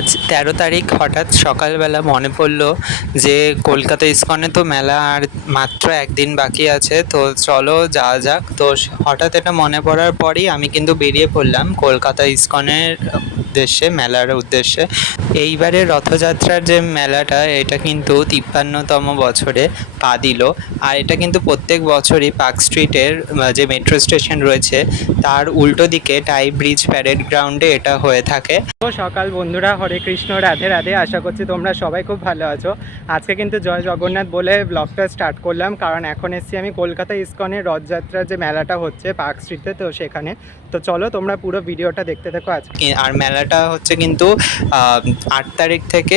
আজ তেরো তারিখ হঠাৎ সকালবেলা মনে পড়ল যে কলকাতা ইস্কনে তো মেলা আর মাত্র একদিন বাকি আছে, তো চলো যাওয়া যাক। তো হঠাৎ এটা মনে পড়ার পরই আমি কিন্তু বেরিয়ে পড়লাম কলকাতা ইস্কনের উদ্দেশ্যে, মেলার উদ্দেশ্যে। এইবারের রথযাত্রার যে মেলাটা, এটা কিন্তু তিপ্পান্নতম বছরে পা দিল। আর এটা কিন্তু প্রত্যেক বছরই পার্ক স্ট্রিটের যে মেট্রো স্টেশন রয়েছে, তার উল্টো দিকে টাই ব্রিজ প্যারেড গ্রাউন্ডে এটা হয়ে থাকে। সকাল বন্ধুরা, হরে কৃষ্ণ, রাধে রাধে। আশা করছি তোমরা সবাই খুব ভালো আছো। আজকে কিন্তু জয় জগন্নাথ বলে ব্লগটা স্টার্ট করলাম, কারণ এখন এসছি আমি কলকাতা ইস্কনের রথযাত্রার যে মেলাটা হচ্ছে পার্ক স্ট্রিটে, তো সেখানে। তো চলো, তোমরা পুরো ভিডিওটা দেখতে থাকো আজকে। আর মেলাটা হচ্ছে কিন্তু আট তারিখ থেকে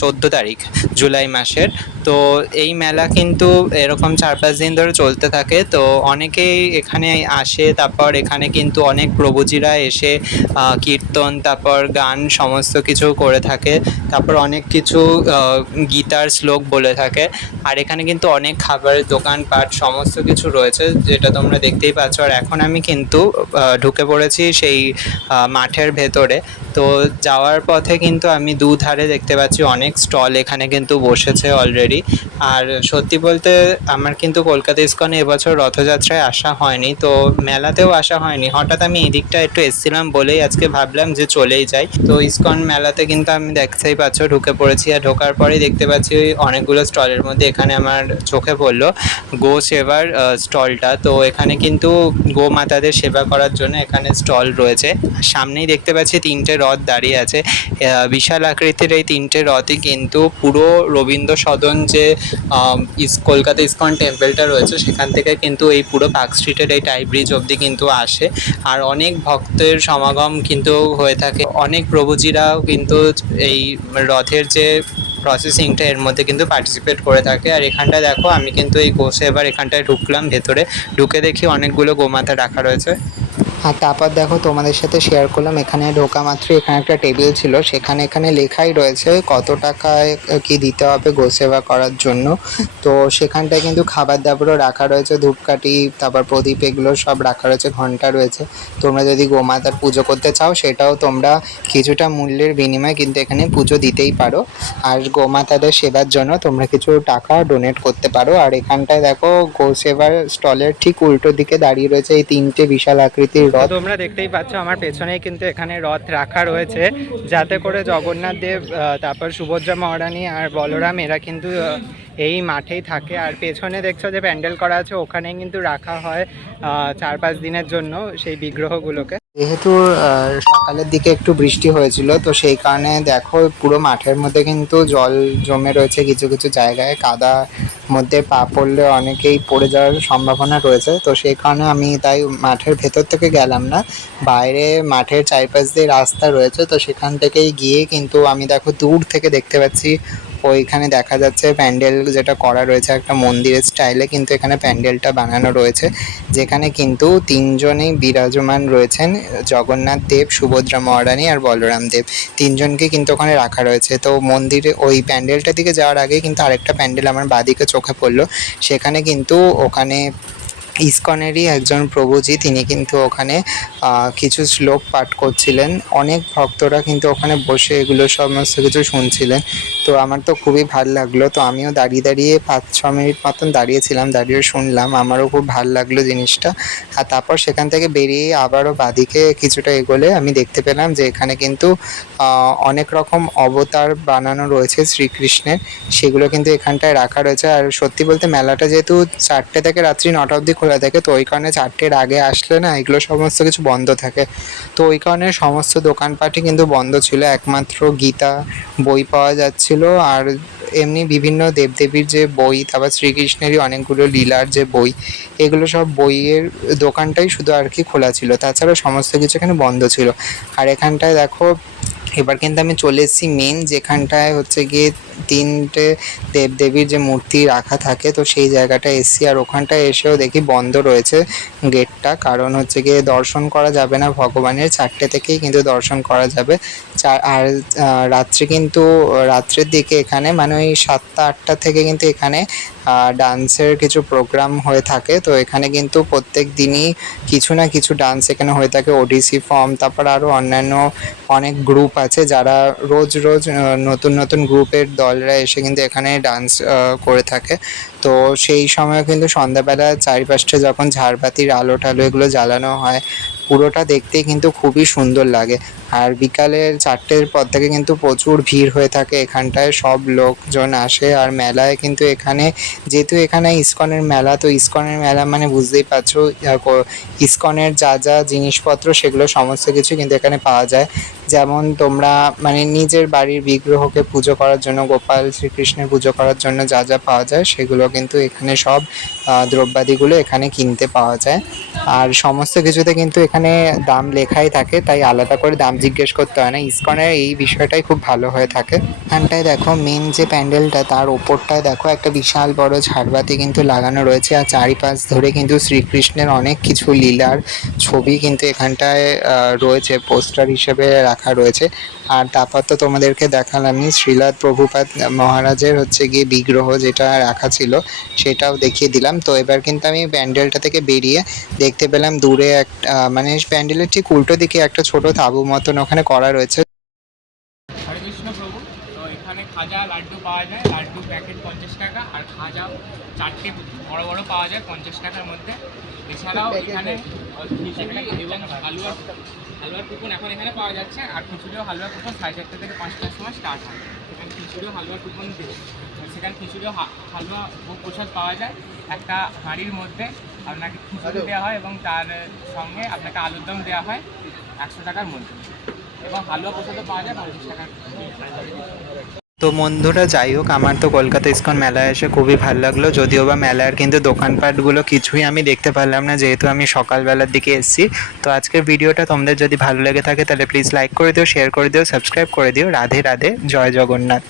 চোদ্দ তারিখ, জুলাই মাসের। তো এই মেলা কিন্তু এরকম চার পাঁচ দিন ধরে চলতে থাকে। তো অনেকেই এখানে আসে, তারপর এখানে কিন্তু অনেক প্রভুজিরা এসে কীর্তন, তারপর গান সমস্ত কিছু করে থাকে। তারপর অনেক কিছু গীতার শ্লোক বলে থাকে। আর এখানে কিন্তু অনেক খাবারের দোকানপাট সমস্ত কিছু রয়েছে, যেটা তোমরা দেখতেই পাচ্ছ। আর এখন আমি কিন্তু ঢুকে পড়েছি সেই মাঠের ভেতরে। তো যাওয়ার পথে কিন্তু আমি দুধারে দেখতে পাচ্ছি অনেক স্টল এখানে কিন্তু বসেছে অলরেডি আর সত্যি বলতে আমার কিন্তু কলকাতা ইস্কনে এবছর রথযাত্রায় আসা হয়নি, তো মেলাতেও আসা হয়নি। হঠাৎ আমি এদিকটা একটু এসেছিলাম বলেই আজকে ভাবলাম যে চলেই যাই। তো ইস্কন মেলাতে কিন্তু আমি দেখতেই পাচ্ছ, ঢুকে পড়েছি। আর ঢোকার পরেই দেখতে পাচ্ছি অনেকগুলো স্টলের মধ্যে এখানে আমার চোখে পড়ল। গো সেবার স্টলটা। তো এখানে কিন্তু গো মাতাদের সেবা করার জন্য এখানে স্টল রয়েছে। সামনেই দেখতে পাচ্ছি তিনটে রথ দাঁড়িয়ে আছে। বিশাল আকৃতির এই তিনটে রথই কিন্তু পুরো রবীন্দ্র সদন যে ইস, কলকাতা ইস্কন টেম্পলটা রয়েছে, সেখান থেকে কিন্তু এই পুরো পার্ক স্ট্রিটের এই টাই ব্রিজ অবধি কিন্তু আসে। আর অনেক ভক্তের সমাগম কিন্তু হয়ে থাকে। অনেক প্রভুজিরাও কিন্তু এই রথের যে প্রসেসিংটা এর মধ্যে কিন্তু পার্টিসিপেট করে থাকে। আর এখানটা দেখো, আমি কিন্তু এই কোষে এবার এখানটায় ঢুকলাম ভেতরে। ঢুকে দেখি অনেকগুলো গোমাতা রাখা রয়েছে। আর তারপর দেখো তোমাদের সাথে শেয়ার করলাম। এখানে ঢোকা মাত্র এখানে একটা টেবিল ছিল। সেখানে এখানে লেখাই রয়েছে কত টাকায় কি দিতে হবে গোসেবা করার জন্য। তো সেখানটায় কিন্তু খাবার দাবারও রাখা রয়েছে, ধূপকাঠি, তারপর প্রদীপ এগুলো সব রাখা রয়েছে, ঘণ্টা রয়েছে। তোমরা যদি গোমাতার পুজো করতে চাও, সেটাও তোমরা কিছুটা মূল্যের বিনিময়ে কিন্তু এখানে পুজো দিতেই পারো। আর গোমাতাদের সেবার জন্য তোমরা কিছু টাকা ডোনেট করতে পারো। আর এখানটায় দেখো গোসেবার স্টলের ঠিক উল্টো দিকে দাঁড়িয়ে রয়েছে এই তিনটে বিশাল আকৃতির তোমরা দেখতেই পাচ্ছ আমার পেছনেই কিন্তু এখানে রথ রাখা রয়েছে। যাতে করে জগন্নাথ দেব তারপর সুভদ্রা মহারানী আর বলরাম, এরা কিন্তু এই মাঠেই থাকে। আর পেছনে দেখছ যে প্যান্ডেল করা আছে ওখানে কিন্তু রাখা হয় চার পাঁচ দিনের জন্য সেই বিগ্রহগুলোকে। যেহেতু সকালের দিকে একটু বৃষ্টি হয়েছিল, তো সেই কারণে দেখো পুরো মাঠের মধ্যে কিন্তু জল জমে রয়েছে, কিছু কিছু জায়গায়। কাদা মধ্যে পা পড়লে অনেকেই পড়ে যাওয়ার সম্ভাবনা রয়েছে, তো সেই কারণে আমি তাই মাঠের ভেতর থেকে গেলাম না। বাইরে মাঠের চারপাশ দিয়ে রাস্তা রয়েছে, তো সেখান থেকেই গিয়ে কিন্তু আমি দেখো দূর থেকে দেখতে পাচ্ছি ওইখানে দেখা যাচ্ছে প্যান্ডেল যেটা করা রয়েছে একটা মন্দিরের স্টাইলে, কিন্তু এখানে প্যান্ডেলটা বানানো রয়েছে, যেখানে কিন্তু তিনজনেই বিরাজমান রয়েছেন জগন্নাথ দেব, সুভদ্রা মহারানী আর বলরাম দেব। তিনজনকে কিন্তু ওখানে রাখা রয়েছে। তো মন্দিরে, ওই প্যান্ডেলটার দিকে যাওয়ার আগে কিন্তু আরেকটা প্যান্ডেল আমার বাদিকে চোখে পড়ল। সেখানে কিন্তু ওখানে ইসকনেরই একজন প্রভুজি, তিনি কিন্তু ওখানে কিছু শ্লোক পাঠ করছিলেন। অনেক ভক্তরা কিন্তু ওখানে বসে এগুলো সমস্ত কিছু শুনছিলেন। তো আমার তো খুবই ভালো লাগল। তো আমিও দাঁড়িয়ে দাঁড়িয়ে পাঁচ, ছ মিনিট মতন দাঁড়িয়েছিলাম, দাঁড়িয়ে শুনলাম। আমারও খুব ভালো লাগল জিনিসটা। আর তারপর সেখান থেকে বেরিয়ে আবারও বাদিকে কিছুটা এগোলে আমি দেখতে পেলাম যে এখানে কিন্তু অনেক রকম অবতার বানানো রয়েছে শ্রীকৃষ্ণের। সেগুলো কিন্তু এখানটায় রাখা রয়েছে। আর সত্যি বলতে মেলাটা যেহেতু চারটে থেকে রাত্রি নটা অবধি খোলা থাকে। তো ওই কারণে চারটের আগে আসলে না এগুলো সমস্ত কিছু বন্ধ থাকে। তো ওই কারণে সমস্ত দোকানপাটই কিন্তু বন্ধ ছিল। একমাত্র গীতা বই পাওয়া যাচ্ছিল। আর এমনি বিভিন্ন দেবদেবীর যে বই, তারপর শ্রীকৃষ্ণেরই অনেকগুলো লীলার যে বই, এগুলো সব বইয়ের দোকানটাই শুধু আর কি খোলা ছিল। তাছাড়া সমস্ত কিছু এখানে বন্ধ ছিল। আর এখানটায় দেখো এবার কিন্তু আমি চলে এসেছি মেন যেখানটায় হচ্ছে গিয়ে তিনটে দেবদেবীর যে মূর্তি রাখা থাকে, তো সেই জায়গাটা এসছি। আর ওখানটায় এসেও দেখি বন্ধ রয়েছে গেটটা কারণ হচ্ছে গিয়ে দর্শন করা যাবে না ভগবানের। চারটে থেকেই কিন্তু দর্শন করা যাবে। চার, আর রাত্রে কিন্তু, রাত্রের দিকে এখানে মানে ওই সাতটা, আটটা থেকে কিন্তু এখানে ডান্সের কিছু প্রোগ্রাম হয়ে থাকে। তো এখানে কিন্তু প্রত্যেক দিনই কিছু না কিছু ডান্স এখানে হয়ে থাকে। ওডিসি ফর্ম তারপর আরও অন্যান্য অনেক গ্রুপ আছে যারা রোজ রোজ নতুন নতুন গ্রুপের দলরা এসে কিন্তু এখানে ডান্স করে থাকে। তো সেই সময় কিন্তু সন্ধ্যাবেলা চারিপাশটা যখন ঝাড়বাতির আলো টালো এগুলো জ্বালানো হয়, পুরোটা দেখতে কিন্তু খুবই সুন্দর লাগে। আর বিকালের চারটের পর থেকে কিন্তু প্রচুর ভিড় হয়ে থাকে এখানটায়, সব লোকজন আসে আর মেলায় কিন্তু এখানে, যেহেতু এখানে ইস্কনের মেলা, তো ইসকনের মেলা মানে বুঝতেই পারছ ইস্কনের যা যা জিনিসপত্র সেগুলো সমস্ত কিছু কিন্তু এখানে পাওয়া যায়। যেমন তোমরা মানে নিজের বাড়ির বিগ্রহকে পুজো করার জন্য, গোপাল শ্রীকৃষ্ণের পুজো করার জন্য যা যা পাওয়া যায় সেগুলো কিন্তু এখানে সব দ্রব্যাদিগুলো এখানে কিনতে পাওয়া যায়। আর সমস্ত কিছুতে কিন্তু এখানে দাম লেখাই থাকে, তাই আলাদা করে দাম জিজ্ঞেস করতে হয় না। ইস্কনের এই বিষয়টাই খুব ভালো হয়ে থাকে। এখানটায় দেখো মেন যে প্যান্ডেলটা, তার ওপরটায় দেখো একটা বিশাল বড় ঝাড়বাতি কিন্তু লাগানো রয়েছে। আর চারিপাশ ধরে কিন্তু শ্রীকৃষ্ণের অনেক কিছু লীলার ছবি কিন্তু এখানটায় রয়েছে, পোস্টার হিসেবে রাখা রয়েছে। আর তারপর তো তোমাদেরকে দেখালামই, শ্রীলাদ প্রভুপাদ মহারাজের হচ্ছে গিয়ে বিগ্রহ যেটা রাখা ছিল, সেটাও দেখিয়ে দিলাম। তো এবার কিন্তু আমি প্যান্ডেলটা থেকে বেরিয়ে দেখতে পেলাম দূরে একটা মানে প্যান্ডেলের ঠিক উল্টো দিকে একটা ছোট তাঁবু মতন ওখানে করা রয়েছে। খাজা লাড্ডু পাওয়া যায়। লাড্ডু প্যাকেট পঞ্চাশ টাকা আর খাজা চারটে বড় বড় পাওয়া যায় পঞ্চাশ টাকার মধ্যে। এছাড়াও এখানে খিচুড়ি এবং হালুয়া হালুয়ার কুপন এখন এখানে পাওয়া যাচ্ছে আর খিচুড়ি ও হালুয়ার কুপন সাড়ে চারটে থেকে পাঁচটার সময় স্টার্ট হয়। এখানে খিচুড়ি ও হালুয়ার কুপন দেবে সেখানে খিচুড়ি ও হালুয়া ভোগ প্রসাদ পাওয়া যায়। একটা হাঁড়ির মধ্যে আপনাকে খিচুড়ি দেওয়া হয় এবং তার সঙ্গে আপনাকে আলুর দম দেওয়া হয় একশো টাকার মধ্যে। এবং হালুয়া প্রসাদও পাওয়া যায় পঞ্চাশ টাকার তো বন্ধুরা, যাই হোক, আমার তো কলকাতা ইস্কন মেলায় এসে খুবই ভালো লাগল। যদিও বা মেলার কিন্তু দোকানপাটগুলো কিছুই আমি দেখতে পারলাম না, যেহেতু আমি সকালবেলার দিকে এসেছি। তো আজকের ভিডিওটা তোমাদের যদি ভালো লেগে থাকে, তাহলে প্লিজ লাইক করে দিও শেয়ার করে দিও সাবস্ক্রাইব করে দিও। রাধে রাধে, জয় জগন্নাথ।